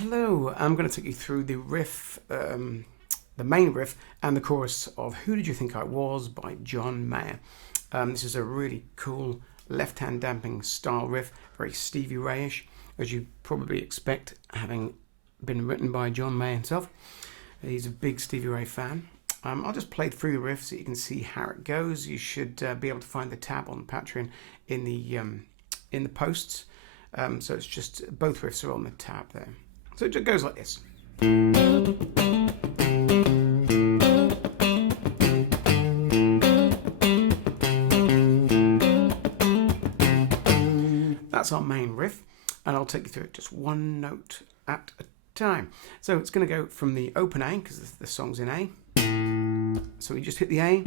Hello, I'm going to take you through the riff, the main riff and the chorus of Who Did You Think I Was by John Mayer. This is a really cool left-hand damping style riff, very Stevie Ray-ish, as you probably expect, having been written by John Mayer himself. He's a big Stevie Ray fan. I'll just play through the riff so you can see how it goes. You should be able to find the tab on Patreon in the posts. So it's just both riffs are on the tab there. So it just goes like this. That's our main riff, and I'll take you through it just one note at a time. So it's going to go from the open A, because the song's in A. So we just hit the A,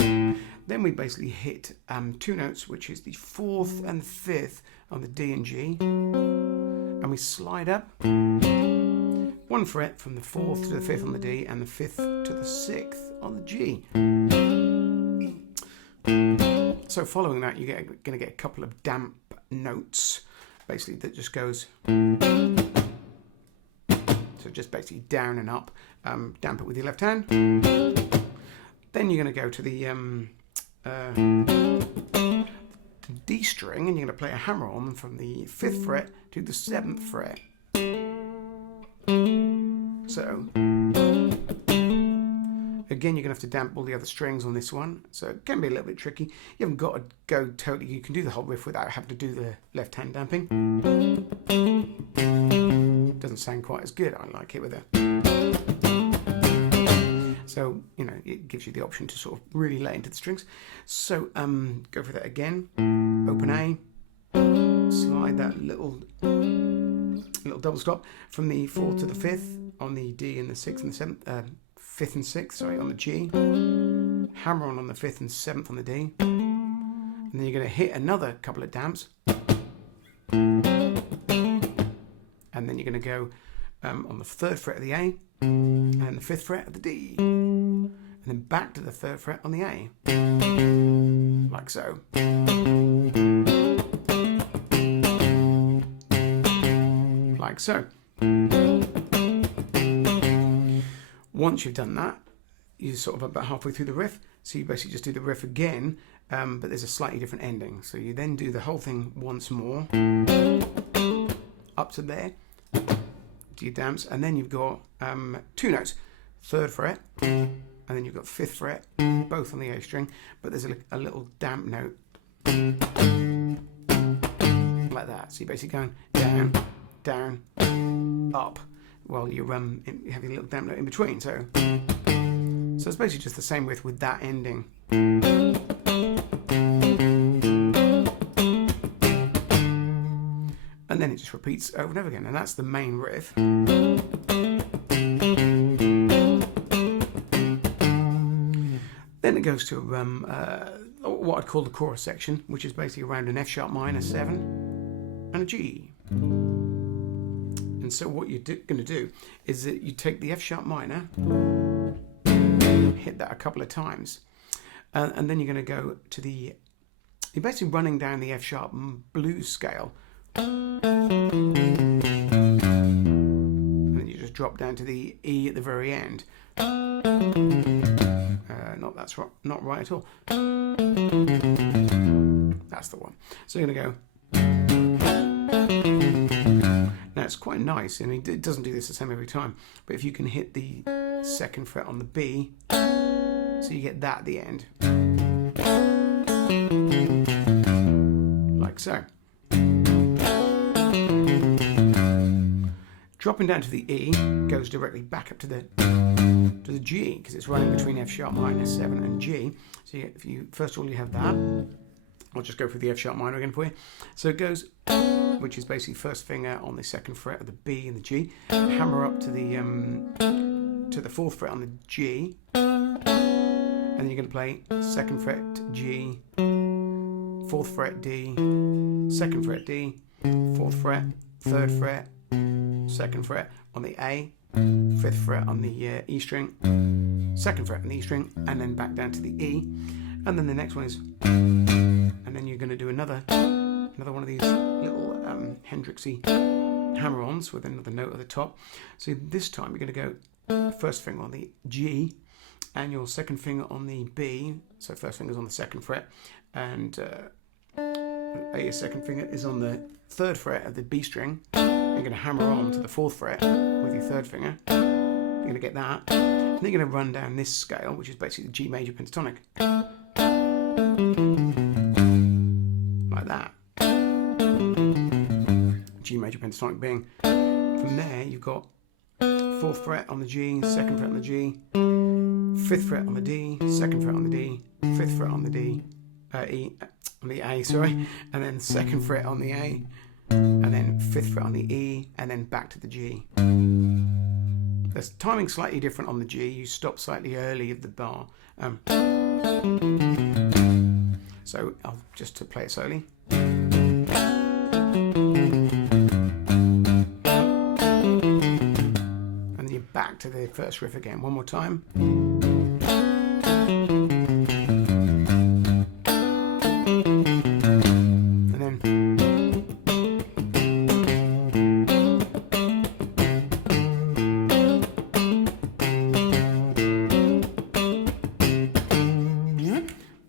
then we basically hit two notes, which is the fourth and fifth on the D and G, and we slide up one fret from the fourth to the fifth on the D and the fifth to the sixth on the G. So following that, you're going to get a couple of damp notes, basically, that just goes, so just basically down and up. Damp it with your left hand. Then you're going to go to the D string, and you're going to play a hammer on from the 5th fret to the 7th fret. So again, you're going to have to damp all the other strings on this one, so it can be a little bit tricky. You haven't got to go totally, you can do the whole riff without having to do the left hand damping. Doesn't sound quite as good. I like it with a. So, you know, it gives you the option to sort of really lay into the strings. So go for that again. Open A, slide that little double stop from the 4th to the 5th on the D and the 6th and the 7th, 5th and 6th, sorry, on the G. Hammer on the 5th and 7th on the D. And then you're going to hit another couple of damps. And then you're going to go on the 3rd fret of the A and the 5th fret of the D. And then back to the 3rd fret on the A. Like so. Like so. Once you've done that, you're sort of about halfway through the riff, so you basically just do the riff again, but there's a slightly different ending. So you then do the whole thing once more, up to there, do your damps, and then you've got two notes, 3rd fret, and then you've got 5th fret, both on the A string, but there's a little damp note, like that. So you're basically going down, down, up, while you have your little damp note in between. So it's basically just the same with that ending. And then it just repeats over and over again, and that's the main riff. Then it goes to what I'd call the chorus section, which is basically around an F sharp minor 7 and a G. And so what you're going to do is that you take the F sharp minor, hit that a couple of times, and then you're going to go to you're basically running down the F sharp blues scale, and then you just drop down to the E at the very end. That's not right at all. That's the one. So you're going to go. Now it's quite nice, and it doesn't do this the same every time, but if you can hit the 2nd fret on the B, so you get that at the end, like so. Dropping down to the E goes directly back up to the G, because it's running between F sharp minor 7 and G. So if you first of all you have that, I'll just go through the F sharp minor again for you. So it goes, which is basically first finger on the 2nd fret of the B and the G, hammer up to the 4th fret on the G, and then you're going to play 2nd fret G, 4th fret D, 2nd fret D, 4th fret, 3rd fret, 2nd fret on the A, 5th fret on the E string, 2nd fret on the E string, and then back down to the E, and then the next one is, and then you're going to do another one of these little Hendrixy hammer-ons with another note at the top. So this time you're going to go first finger on the G and your second finger on the B. So first finger's on the 2nd fret, and your second finger is on the 3rd fret of the B string. You're going to hammer on to the 4th fret with your 3rd finger. You're going to get that. And then you're going to run down this scale, which is basically the G major pentatonic. Like that. G major pentatonic being. From there, you've got 4th fret on the G, 2nd fret on the G, 5th fret on the D, 2nd fret on the D, 5th fret on the D, E, on the A, sorry, and then 2nd fret on the A, and then 5th fret on the E, and then back to the G. The timing's slightly different on the G. You stop slightly early of the bar. So I'll just to play it slowly. And then you're back to the first riff again. One more time.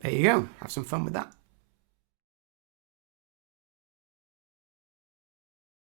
There you go. Have some fun with that.